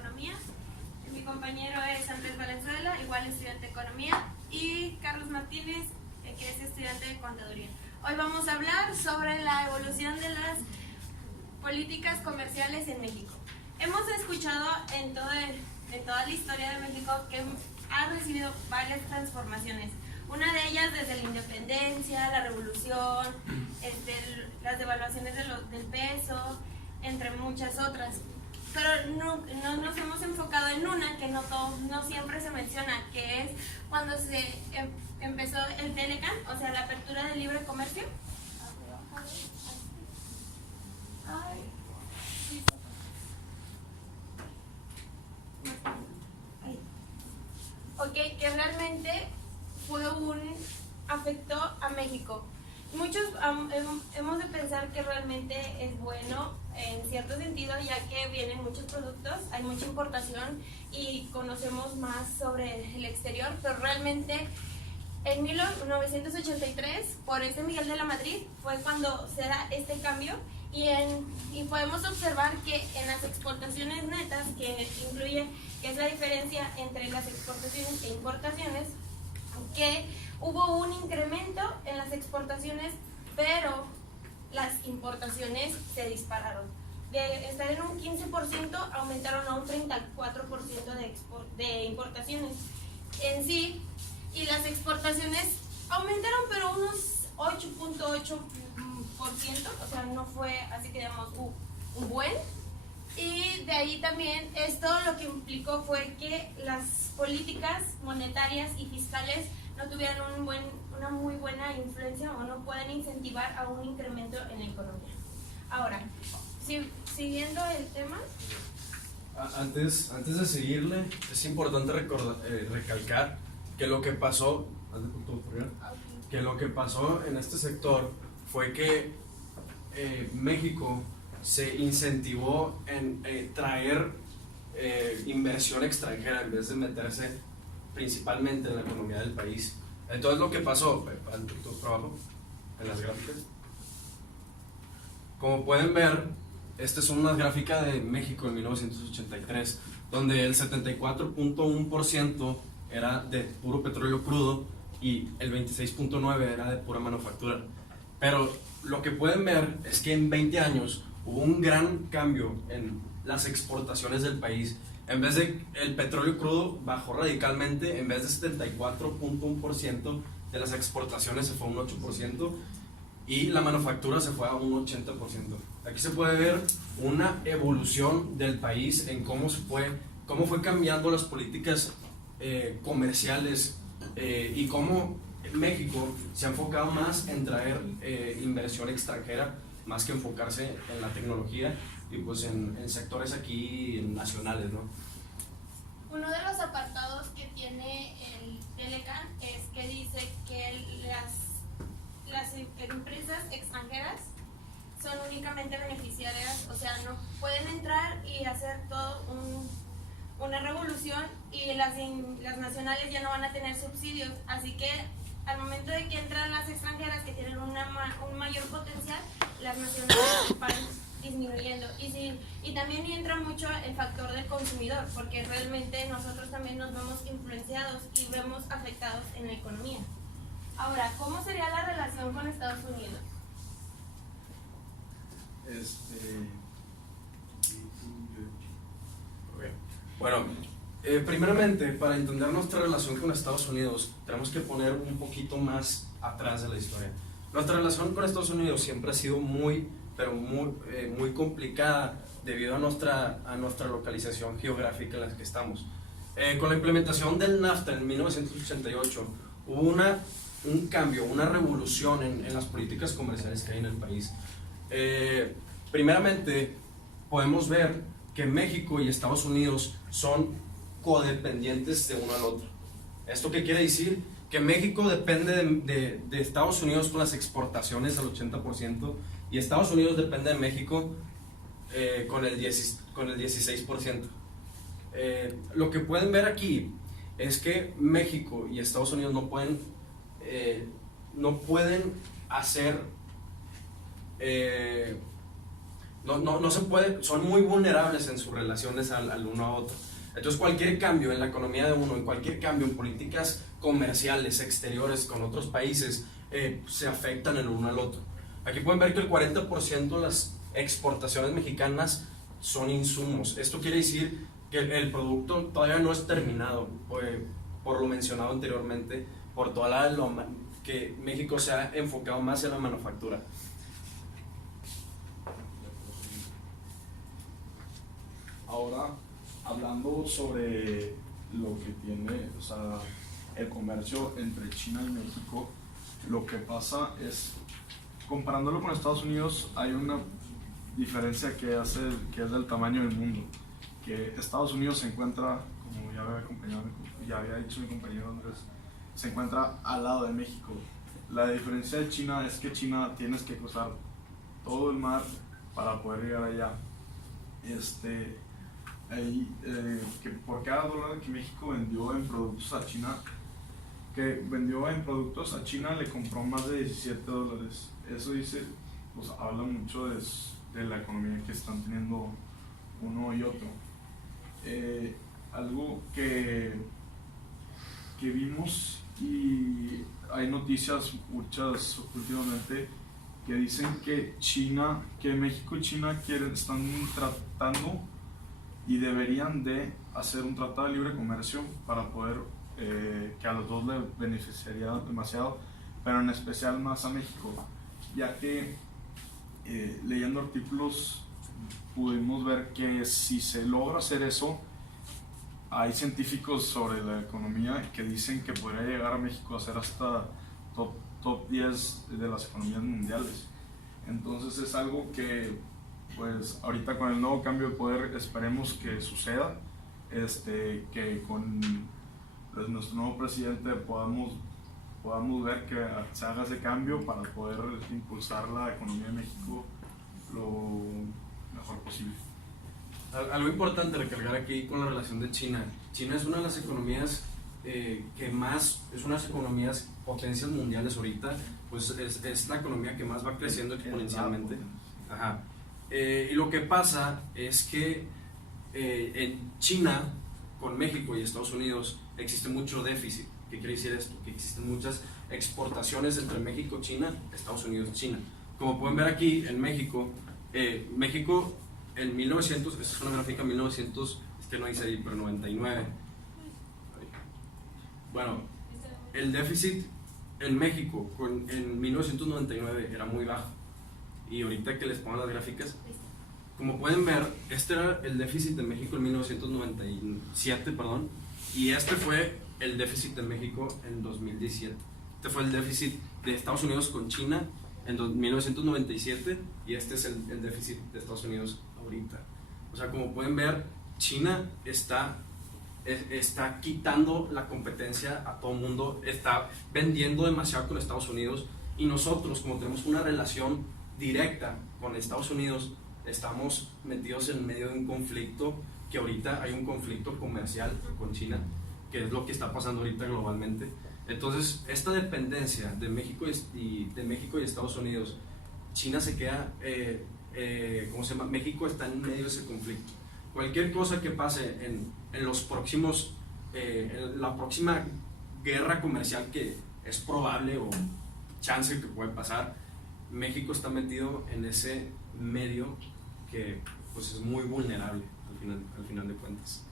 Economía. Mi compañero es Andrés Valenzuela, igual estudiante de Economía, y Carlos Martínez, que es estudiante de Contaduría. Hoy vamos a hablar sobre la evolución de las políticas comerciales en México. Hemos escuchado en toda la historia de México que ha recibido varias transformaciones. Una de ellas desde la independencia, la revolución, las devaluaciones del peso, entre muchas otras. Pero no nos hemos enfocado en una que no siempre se menciona, que es cuando se empezó el Telecan, o sea, la apertura del libre comercio. Ok, que realmente afectó a México. Muchos hemos de pensar que realmente es bueno en cierto sentido, ya que vienen muchos productos, hay mucha importación y conocemos más sobre el exterior, pero realmente en 1983, por Miguel de la Madrid, fue cuando se da este cambio y podemos observar que en las exportaciones netas, que es la diferencia entre las exportaciones e importaciones, que hubo un incremento en las exportaciones, pero las importaciones se dispararon. De estar en un 15%, aumentaron a un 34% de importaciones en sí, y las exportaciones aumentaron, pero unos 8.8%, o sea, no fue así que digamos un buen. Y de ahí también esto lo que implicó fue que las políticas monetarias y fiscales no tuvieran una muy buena influencia o no pueden incentivar a un incremento en la economía. Ahora, siguiendo el tema. Antes de seguirle, es importante recalcar que lo que pasó en este sector fue que México se incentivó en traer inversión extranjera en vez de meterse principalmente en la economía del país. Entonces lo que pasó, tu trabajo en las gráficas, como pueden ver, esta es una gráfica de México en 1983, donde el 74.1% era de puro petróleo crudo y el 26.9% era de pura manufactura. Pero lo que pueden ver es que en 20 años hubo un gran cambio en las exportaciones del país. En vez de el petróleo crudo bajó radicalmente, en vez de 74.1% de las exportaciones se fue a un 8% y la manufactura se fue a un 80%. Aquí se puede ver una evolución del país en cómo fue cambiando las políticas comerciales y cómo México se ha enfocado más en traer inversión extranjera más que enfocarse en la tecnología y pues en sectores aquí nacionales, ¿no? Uno de los apartados que tiene el Telecan es que dice que las empresas extranjeras son únicamente beneficiarias, o sea, no pueden entrar y hacer todo una revolución, y las nacionales ya no van a tener subsidios, así que al momento de que entran las extranjeras que tienen un mayor potencial, las nacionales van disminuyendo. Y también entra mucho el factor del consumidor, porque realmente nosotros también nos vemos influenciados y vemos afectados en la economía. Ahora, ¿cómo sería la relación con Estados Unidos? Bueno, primeramente, para entender nuestra relación con Estados Unidos, tenemos que poner un poquito más atrás de la historia. Nuestra relación con Estados Unidos siempre ha sido muy complicada debido a nuestra localización geográfica en la que estamos. Con la implementación del NAFTA en 1988 hubo un cambio, una revolución en las políticas comerciales que hay en el país. Primeramente, podemos ver que México y Estados Unidos son codependientes de uno al otro. ¿Esto qué quiere decir? Que México depende de Estados Unidos con las exportaciones al 80%, y Estados Unidos depende de México con el 16%. Lo que pueden ver aquí es que México y Estados Unidos no pueden hacer no se puede, son muy vulnerables en sus relaciones al uno a otro. Entonces cualquier cambio en la economía de uno, en cualquier cambio en políticas comerciales, exteriores con otros países, se afectan el uno al otro. Aquí pueden ver que el 40% de las exportaciones mexicanas son insumos. Esto quiere decir que el producto todavía no es terminado, por lo mencionado anteriormente, por toda que México se ha enfocado más en la manufactura. Ahora, hablando sobre lo que tiene, o sea, el comercio entre China y México, lo que pasa es, comparándolo con Estados Unidos, hay una diferencia que es del tamaño del mundo. Que Estados Unidos se encuentra, como ya había dicho mi compañero Andrés, se encuentra al lado de México. La diferencia de China es que China tienes que cruzar todo el mar para poder llegar allá. Que por cada dólar que México vendió en productos a China, le compró más de $17. Eso dice, pues habla mucho de la economía que están teniendo uno y otro. Algo que vimos, y hay noticias muchas últimamente que dicen que México y China están tratando y deberían de hacer un tratado de libre comercio para poder, que a los dos les beneficiaría demasiado, pero en especial más a México, ya que leyendo artículos pudimos ver que si se logra hacer eso, hay científicos sobre la economía que dicen que podría llegar a México a ser hasta top 10 de las economías mundiales. Entonces es algo que, pues ahorita con el nuevo cambio de poder esperemos que suceda, que con nuestro nuevo presidente podamos ver que se haga ese cambio para poder impulsar la economía de México lo mejor posible. Algo importante recalcar aquí con la relación de China. China es una de las economías es una de las economías potencias mundiales ahorita, pues es la economía que más va creciendo exponencialmente. Ajá. Y lo que pasa es que en China, con México y Estados Unidos, existe mucho déficit. ¿Qué quiere decir esto? Que existen muchas exportaciones entre México, China, Estados Unidos, China. Como pueden ver aquí, en México, en 1900, esta es una gráfica 1900, no dice ahí, pero 99. Bueno, el déficit en México en 1999 era muy bajo. Y ahorita que les pongo las gráficas, como pueden ver, este era el déficit de México en 1997, perdón, y este fue el déficit de México en 2017. Este fue el déficit de Estados Unidos con China en 1997 y este es el déficit de Estados Unidos ahorita. O sea, como pueden ver, China está quitando la competencia a todo el mundo, está vendiendo demasiado con Estados Unidos, y nosotros, como tenemos una relación directa con Estados Unidos, estamos metidos en medio de un conflicto, que ahorita hay un conflicto comercial con China, que es lo que está pasando ahorita globalmente. Entonces, esta dependencia de México y Estados Unidos, China se queda, México está en medio de ese conflicto. Cualquier cosa que pase en los próximos, en la próxima guerra comercial, que es probable o chance que puede pasar, México está metido en ese medio que pues es muy vulnerable al final de cuentas.